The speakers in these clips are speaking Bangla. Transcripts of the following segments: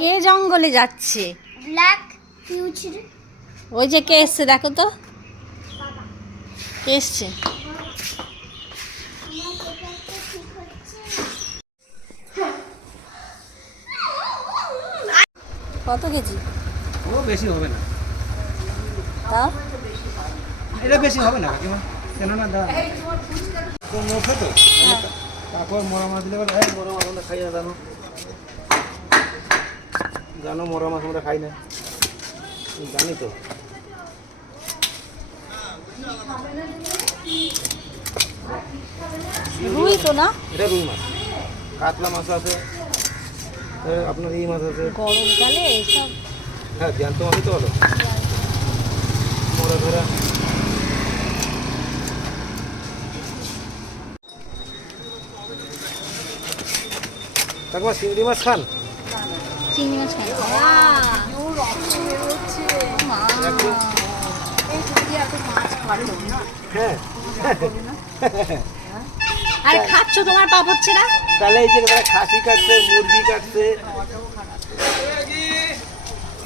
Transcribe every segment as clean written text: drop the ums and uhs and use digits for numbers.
কে জঙ্গলে যাচ্ছে? Black future. ওই যে কে এসছে দেখো তো, কে এসছে? কত কেজি? ও বেশি হবে না, তা এটা বেশি হবে না কাকিমা, কেন না দাও মুখে তো তারপর মরা মাছ দিলে বলে মরা মাছ আমরা খাই না, জানো জানো মরা মাছ আমরা খাই না, জানি তো। রুই তো না? এটা রুই মাছ, কাতলা মাছ আছে, আপনার এই মাছ আছে। গরমকালে এসব হ্যাঁ জ্যান্ত মাছই তো হলো, মরা ধরা। কাকিমা চিংড়ি মাছ খান? চিংড়ি মাছ খাই। হ্যাঁ আরে খাচ্ছ, তোমার পাপ হচ্ছে না? তাহলে এই যে খাসি কাটছে, মুরগি কাটছে।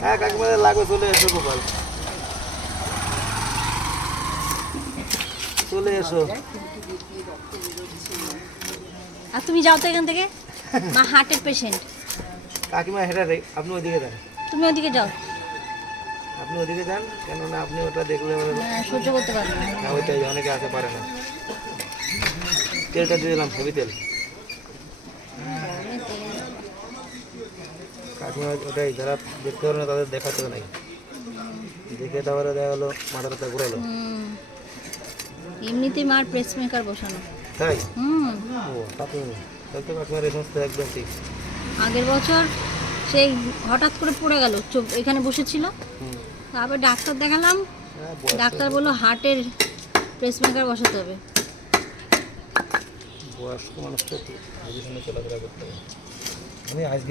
হ্যাঁ কাকিমা লাগো, চলে এসো গোপাল, চলে এসো। আর তুমি যাও তো এখান থেকে, মা হার্টের পেশেন্ট। কাকিমা হেঁটে আপনি ওইদিকে যান, তুমি ওদিকে যাও। আপনি ওইদিকে যান, কেননা আপনি ওটা দেখলে সহ্য করতে পারবে না। না, ওইটাই অনেকে আসতে পারে না। তেলটা দিয়ে দিলাম, হেভি তেল। কাকিমা ওটাই যারা দেখতে পারে না তাদের দেখাতে নাই, দেখে তারপরে দেখা গেলো মাথাটা ঘুরাইলো। এমনিতেই মার পেসমেকার বসানো। তাই? ও তাতে তাই তো কাকিমার এই সমস্ত একদম ঠিক। আগের বছর সেই হঠাৎ করে পড়ে গেল, চোখ এখানে বসেছিল, তারপর ডাক্তার দেখালাম, ডাক্তার বললো হার্টের পেসমেকার বসাতে হবে। বয়স্ক মানুষ তো ঠিক বুঝে শুনে চলাফেরা করতে হবে। আমি আজকে